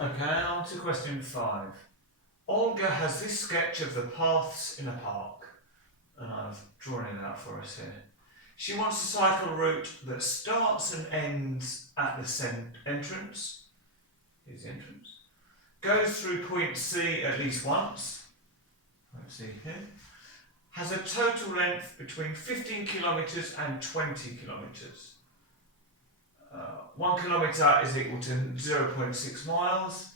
Okay, on to question 5. Olga has this sketch of the paths in a park, and I've drawn it out for us here. She wants to cycle a route that starts and ends at the entrance. Here's the entrance. Goes through point C at least once. Point C here. Has a total length between 15 kilometres and 20 kilometres. 1 kilometre is equal to 0.6 miles.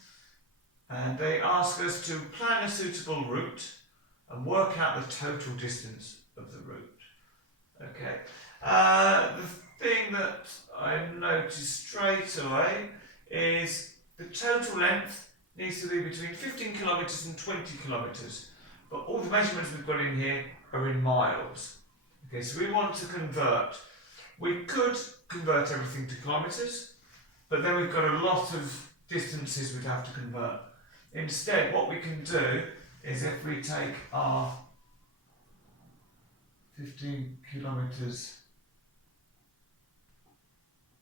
And they ask us to plan a suitable route and work out the total distance of the route. Okay. The thing that I noticed straight away is the total length needs to be between 15 kilometres and 20 kilometres. But all the measurements we've got in here are in miles. Okay, so we want to convert. We could convert everything to kilometres, but then we've got a lot of distances we'd have to convert. Instead, what we can do is if we take our 15 kilometres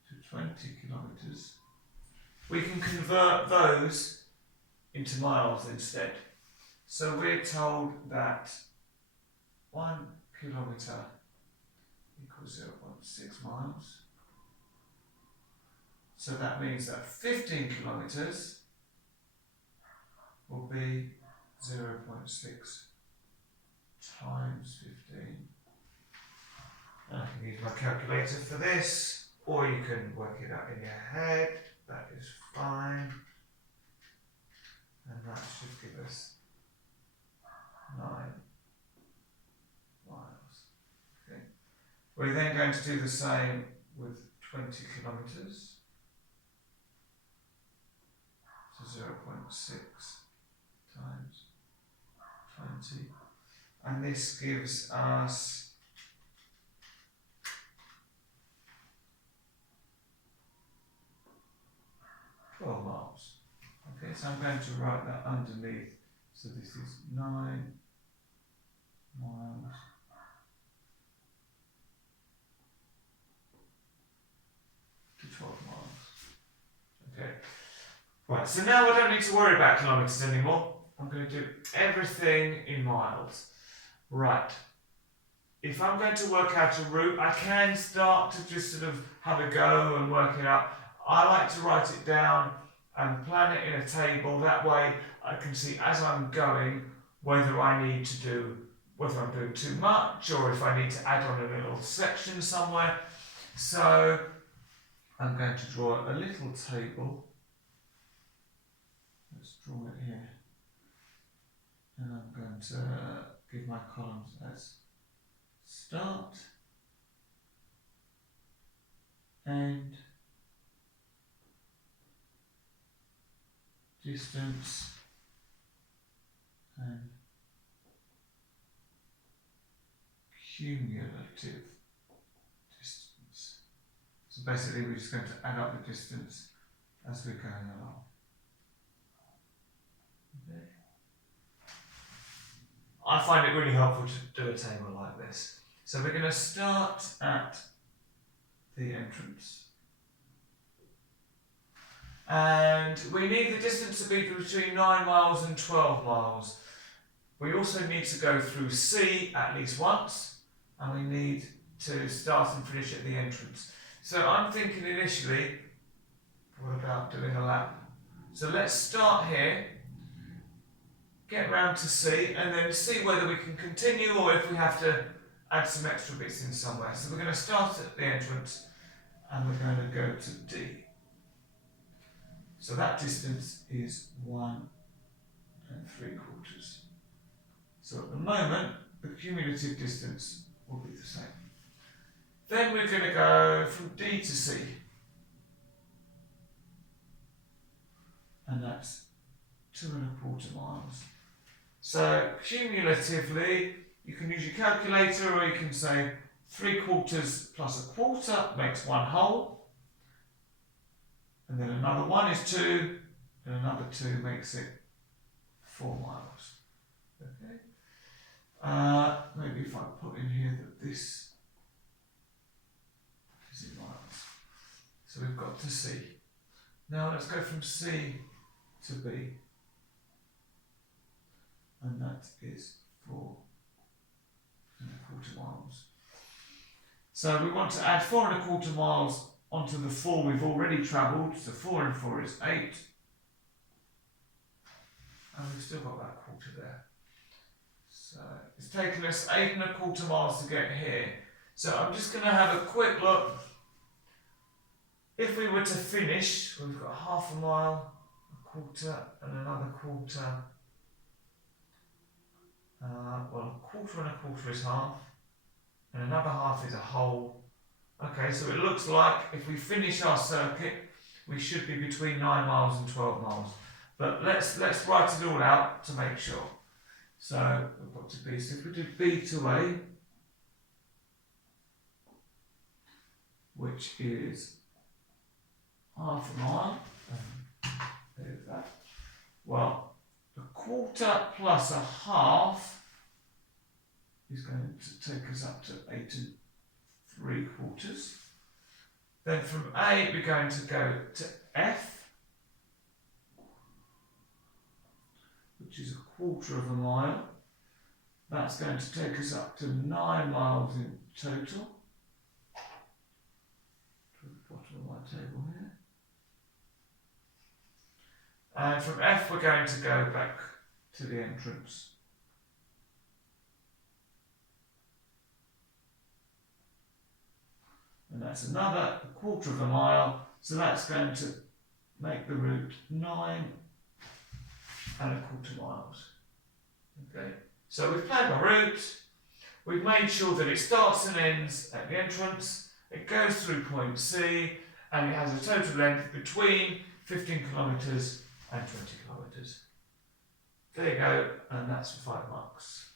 to 20 kilometres, we can convert those into miles instead. So we're told that 1 kilometre equals 0.6 miles. So that means that 15 kilometres will be 0.6 times 15. And I can use my calculator for this, or you can work it out in your head. That is fine. And that should give us 9 miles. Okay. We're then going to do the same with 20 kilometres. So 0.6 times 20. And this gives us 12 miles. Okay, so I'm going to write that underneath. So this is 9 miles to 12 miles. Okay. Right, so now I don't need to worry about kilometres anymore. I'm going to do everything in miles. Right. If I'm going to work out a route, I can start to just sort of have a go and work it out. I like to write it down and plan it in a table. That way I can see as I'm going whether I need to do, whether I'm doing too much or if I need to add on a little section somewhere. So I'm going to draw a little table. Let's draw it here. And I'm going to give my columns as start, end, distance, and cumulative distance. So basically we're just going to add up the distance as we're going along. Okay. I find it really helpful to do a table like this. So we're going to start at the entrance. And we need the distance to be between 9 miles and 12 miles. We also need to go through C at least once, and we need to start and finish at the entrance. So I'm thinking initially, what about doing a lap? So let's start here, get round to C, and then see whether we can continue or if we have to add some extra bits in somewhere. So we're going to start at the entrance, and we're going to go to D. So that distance is 1 3/4. So at the moment, the cumulative distance will be the same. Then we're going to go from D to C. And that's 2 1/4 miles. So cumulatively, you can use your calculator or you can say 3/4 plus a quarter makes 1 whole. And then another 1 is 2, and another 2 makes it 4 miles. Okay. Maybe if I put in here that this is in miles. So we've got to C. Now let's go from C to B. And that is 4.25 miles. So we want to add 4.25 miles onto the 4 we've already travelled. So 4 and 4 is 8. And we've still got that quarter there. So it's taken us 8.25 miles to get here. So I'm just going to have a quick look. If we were to finish, we've got half a mile, a quarter, and another quarter. Well, a quarter and a quarter is half, and another half is a whole. Okay, so it looks like if we finish our circuit, we should be between 9 miles and 12 miles. But let's write it all out to make sure. So we've got to B. So if we do B to A, which is half a mile, there's that. Well, a quarter plus a half is going to take us up to 8 3/4. Then from A, we're going to go to F, which is a quarter of a mile. That's going to take us up to 9 miles in total. To the bottom of my table here. And from F, we're going to go back to the entrance. And that's another quarter of a mile, so that's going to make the route 9.25 miles. Okay, so we've planned our route, we've made sure that it starts and ends at the entrance, it goes through point C, and it has a total length between 15 kilometres and 20 kilometres. There you go, and that's for 5 marks.